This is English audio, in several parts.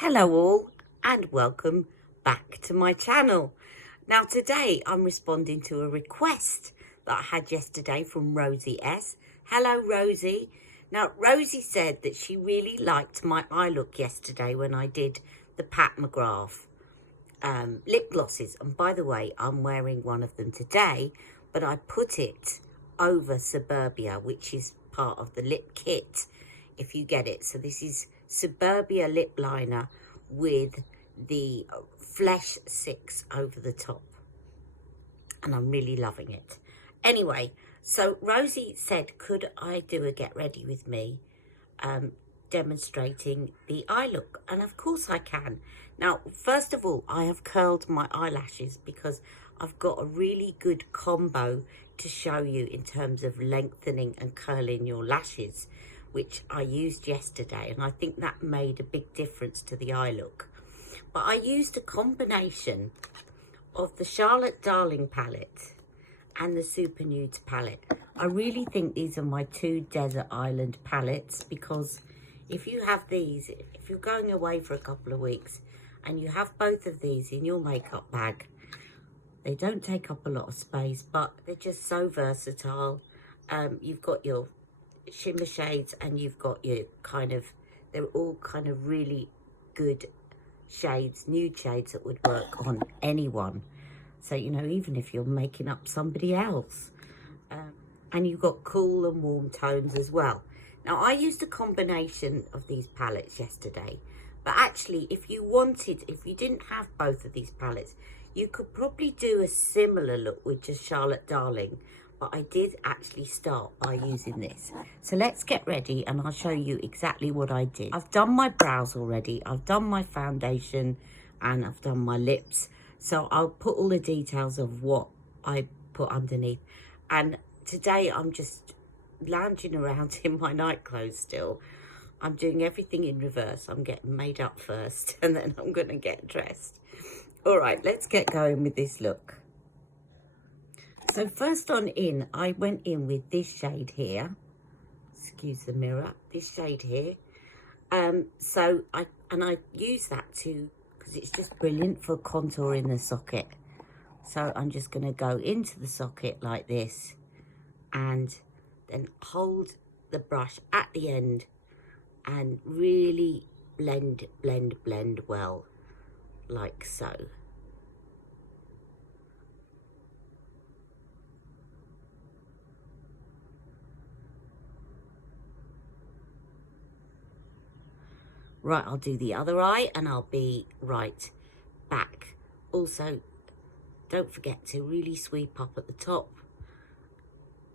Hello all and welcome back to my channel. Now today I'm responding to a request that I had yesterday from Rosie S. Hello Rosie. Now Rosie said that she really liked my eye look yesterday when I did the Pat McGrath lip glosses, and by the way I'm wearing one of them today, but I put it over Suburbia, which is part of the lip kit if you get it. So this is Suburbia lip liner with the Flesh 6 over the top, and I'm really loving it. Anyway, so Rosie said could I do a get ready with me demonstrating the eye look, and of course I can. Now first of all, I have curled my eyelashes because I've got a really good combo to show you in terms of lengthening and curling your lashes, which I used yesterday, and I think that made a big difference to the eye look. But I used a combination of the Charlotte Darling palette and the Super Nudes palette. I really think these are my two desert island palettes, because if you have these, if you're going away for a couple of weeks and you have both of these in your makeup bag, they don't take up a lot of space, but they're just so versatile. You've got your shimmer shades and you've got your kind of, they're all kind of really good shades, nude shades that would work on anyone. So, you know, even if you're making up somebody else. And you've got cool and warm tones as well. Now, I used a combination of these palettes yesterday, but actually, if you wanted, if you didn't have both of these palettes, you could probably do a similar look with just Charlotte Darling, but I did actually start by using this. So let's get ready and I'll show you exactly what I did. I've done my brows already, I've done my foundation, and I've done my lips. So I'll put all the details of what I put underneath. And today I'm just lounging around in my night clothes still. I'm doing everything in reverse. I'm getting made up first and then I'm gonna get dressed. All right, let's get going with this look. So first on in, I went in with this shade here. Excuse the mirror, this shade here. So I use that too, because it's just brilliant for contouring the socket. So I'm just gonna go into the socket like this and then hold the brush at the end and really blend well, like so. Right, I'll do the other eye and I'll be right back. Also, don't forget to really sweep up at the top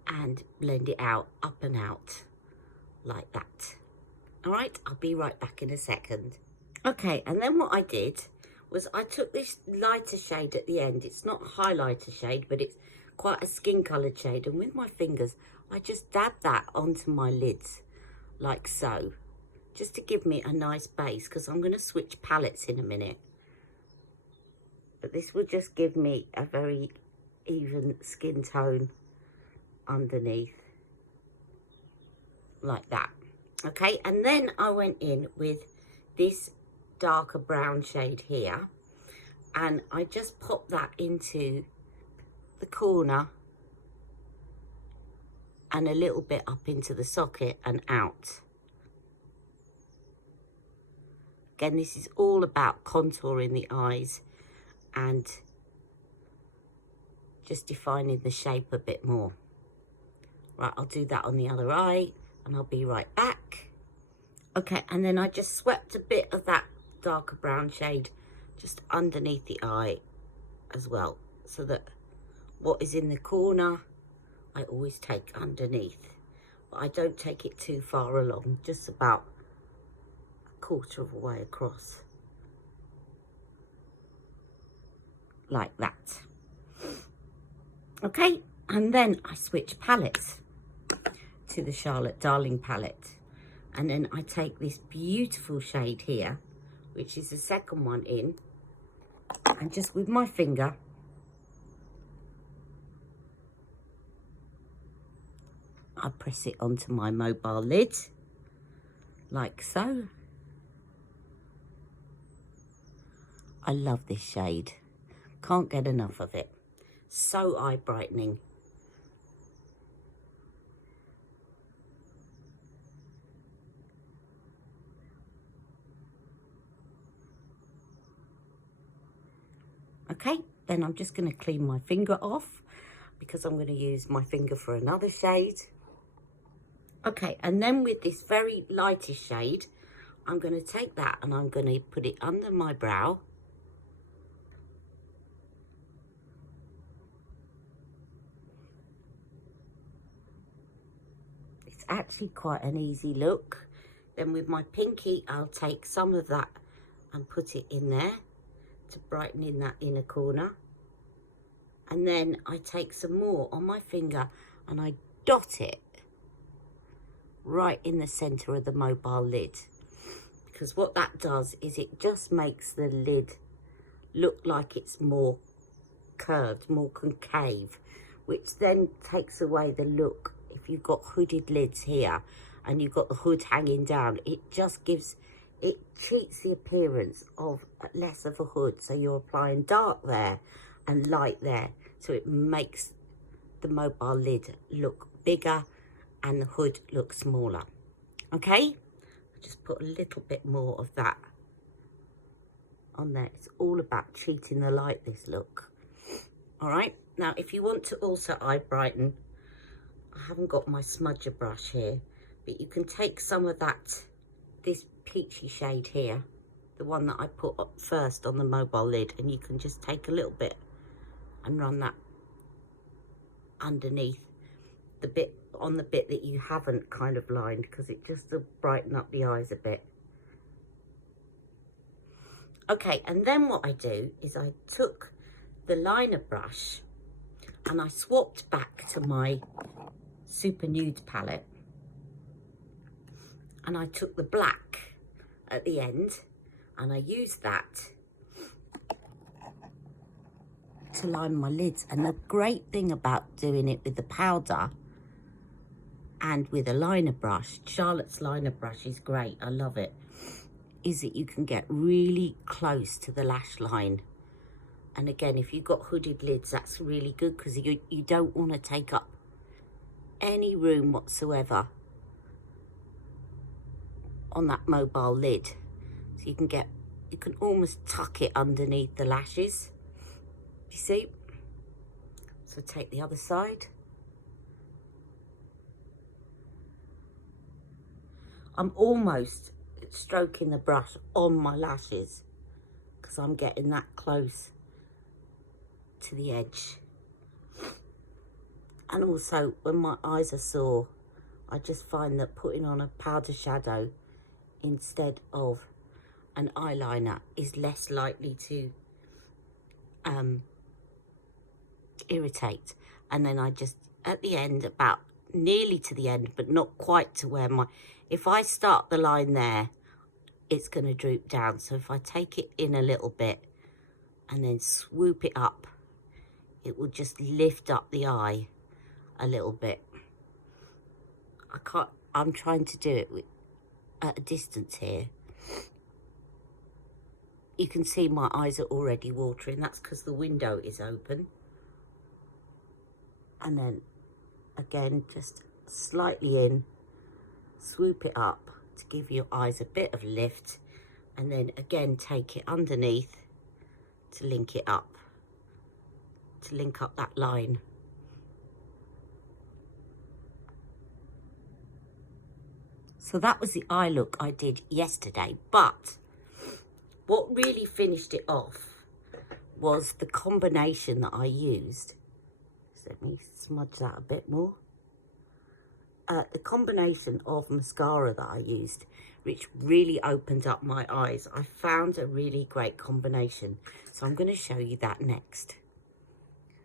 and blend it out, up and out, like that. All right, I'll be right back in a second. Okay, and then what I did was I took this lighter shade at the end. It's not a highlighter shade, but it's quite a skin coloured shade. And with my fingers, I just dab that onto my lids, like so, just to give me a nice base, because I'm going to switch palettes in a minute. But this will just give me a very even skin tone underneath, like that. Okay, and then I went in with this darker brown shade here, and I just popped that into the corner and a little bit up into the socket and out. Again, this is all about contouring the eyes and just defining the shape a bit more. Right, I'll do that on the other eye and I'll be right back. Okay, and then I just swept a bit of that darker brown shade just underneath the eye as well, so that what is in the corner I always take underneath, but I don't take it too far along, just about a quarter of a way across, like that. Okay, and then I switch palettes to the Charlotte Darling palette, and then I take this beautiful shade here, which is the second one in, and just with my finger I press it onto my mobile lid, like so. I love this shade. Can't get enough of it. So eye brightening. Okay, then I'm just going to clean my finger off because I'm going to use my finger for another shade. Okay, and then with this very lightest shade, I'm going to take that and I'm going to put it under my brow. It's actually quite an easy look. Then with my pinky, I'll take some of that and put it in there to brighten in that inner corner. And then I take some more on my finger and I dot it right in the center of the mobile lid. Because what that does is it just makes the lid look like it's more curved, more concave, which then takes away the look. If you've got hooded lids here and you've got the hood hanging down, it just gives, it cheats the appearance of less of a hood. So you're applying dark there and light there. So it makes the mobile lid look bigger and the hood look smaller. Okay? Just put a little bit more of that on there. It's all about cheating the light, this look. All right? Now, if you want to also eye brighten, I haven't got my smudger brush here, but you can take some of that, this peachy shade here, the one that I put up first on the mobile lid, and you can just take a little bit and run that underneath the bit, on the bit that you haven't kind of lined, because it just will brighten up the eyes a bit. Okay, and then what I do is I took the liner brush and I swapped back to my Super Nude palette, and I took the black at the end and I used that to line my lids. And the great thing about doing it with the powder and with a liner brush, Charlotte's liner brush is great, I love it, is that you can get really close to the lash line. And again, if you've got hooded lids, that's really good, because you don't want to take up any room whatsoever on that mobile lid. So you can almost tuck it underneath the lashes, you see. So take the other side. I'm almost stroking the brush on my lashes because I'm getting that close to the edge. And also, when my eyes are sore, I just find that putting on a powder shadow instead of an eyeliner is less likely to irritate. And then I just, at the end, about nearly to the end, but not quite to where my, if I start the line there, it's going to droop down. So if I take it in a little bit and then swoop it up, it will just lift up the eye a little bit. I'm trying to do it at a distance here. You can see my eyes are already watering. That's because the window is open. And then again, just slightly in, swoop it up to give your eyes a bit of lift, and then again take it underneath to link it up, to link up that line. So that was the eye look I did yesterday, but what really finished it off was the combination that I used. So let me smudge that a bit more. The combination of mascara that I used, which really opened up my eyes. I found a really great combination, so I'm going to show you that next.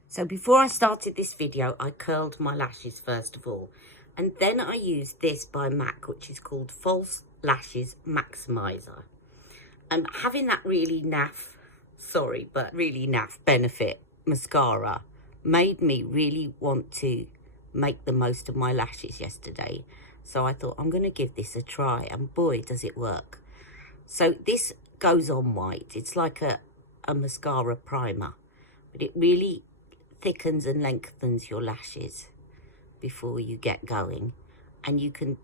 So before I started this video, I curled my lashes first of all, and then I used this by MAC, which is called False Lashes Maximiser. And having that really naff, really naff Benefit mascara made me really want to make the most of my lashes yesterday. So I thought, I'm going to give this a try, and boy, does it work. So this goes on white. It's like a a mascara primer, but it really thickens and lengthens your lashes before you get going, and you can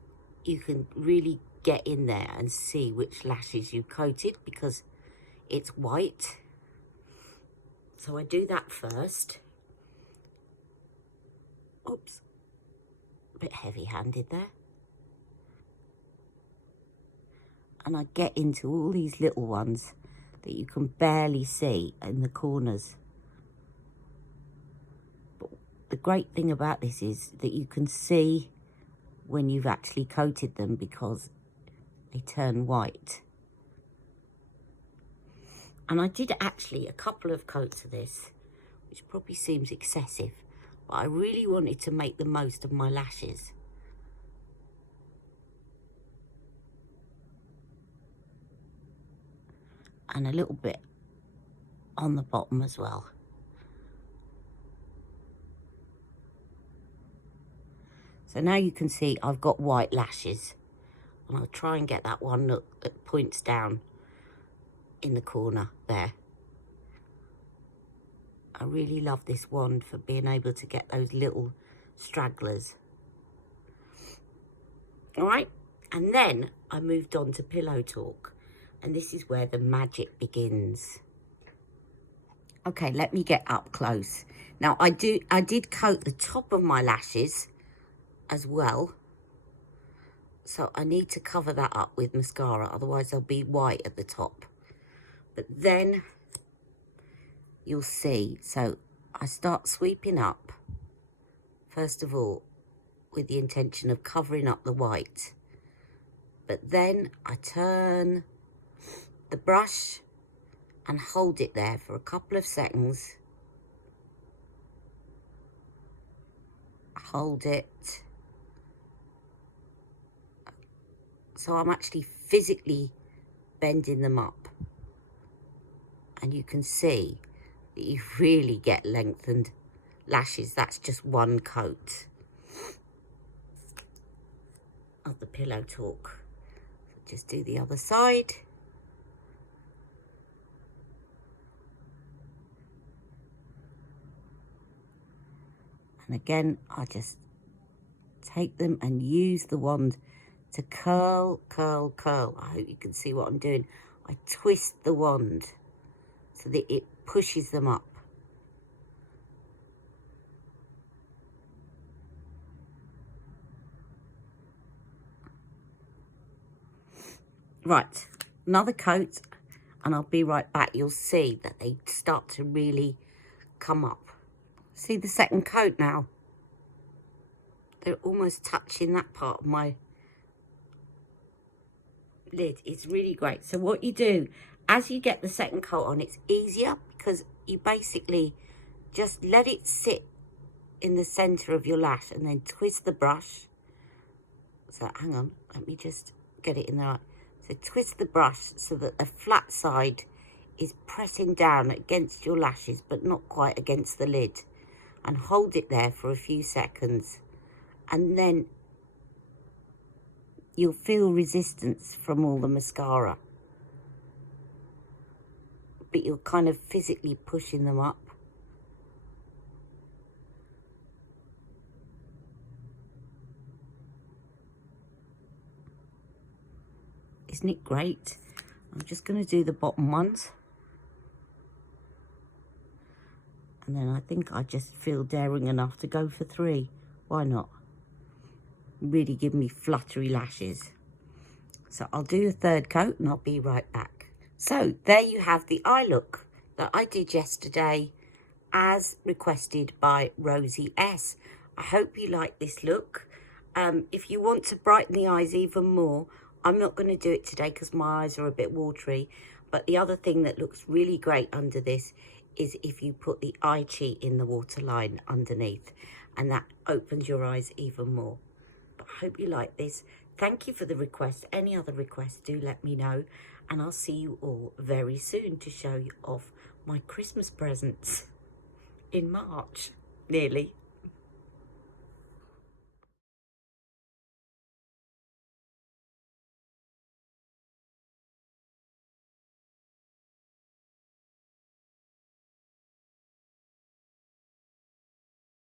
really get in there and see which lashes you coated because it's white. So I do that first. Oops, a bit heavy-handed there. And I get into all these little ones that you can barely see in the corners. But the great thing about this is that you can see when you've actually coated them because they turn white. And I did actually a couple of coats of this, which probably seems excessive, but I really wanted to make the most of my lashes. And a little bit on the bottom as well. So now you can see I've got white lashes, and I'll try and get that one that points down in the corner there. I really love this wand for being able to get those little stragglers. All right, and then I moved on to Pillow Talk, and this is where the magic begins. Okay, let me get up close. Now I did coat the top of my lashes as well, so I need to cover that up with mascara, otherwise they'll be white at the top. But then you'll see, so I start sweeping up first of all with the intention of covering up the white, but then I turn the brush and hold it there for a couple of seconds. Hold it. So I'm actually physically bending them up, and you can see that you really get lengthened lashes. That's just one coat of the Pillow Talk. So just do the other side. And again, I just take them and use the wand to curl, curl, curl. I hope you can see what I'm doing. I twist the wand so that it pushes them up. Right, another coat, and I'll be right back. You'll see that they start to really come up. See the second coat now? They're almost touching that part of my lid. It's really great. So what you do, as you get the second coat on, it's easier because you basically just let it sit in the center of your lash and then twist the brush. So hang on, let me just get it in there. So twist the brush so that the flat side is pressing down against your lashes but not quite against the lid, and hold it there for a few seconds, and then you'll feel resistance from all the mascara, but you're kind of physically pushing them up. Isn't it great? I'm just going to do the bottom ones. And then I think I just feel daring enough to go for 3. Why not? Really give me fluttery lashes. So I'll do a third coat and I'll be right back. So there you have the eye look that I did yesterday as requested by Rosie S. I hope you like this look. If you want to brighten the eyes even more, I'm not going to do it today because my eyes are a bit watery. But the other thing that looks really great under this is if you put the eye cheat in the waterline underneath, and that opens your eyes even more. But I hope you like this. Thank you for the request. Any other requests, do let me know. And I'll see you all very soon to show you off my Christmas presents in March, nearly.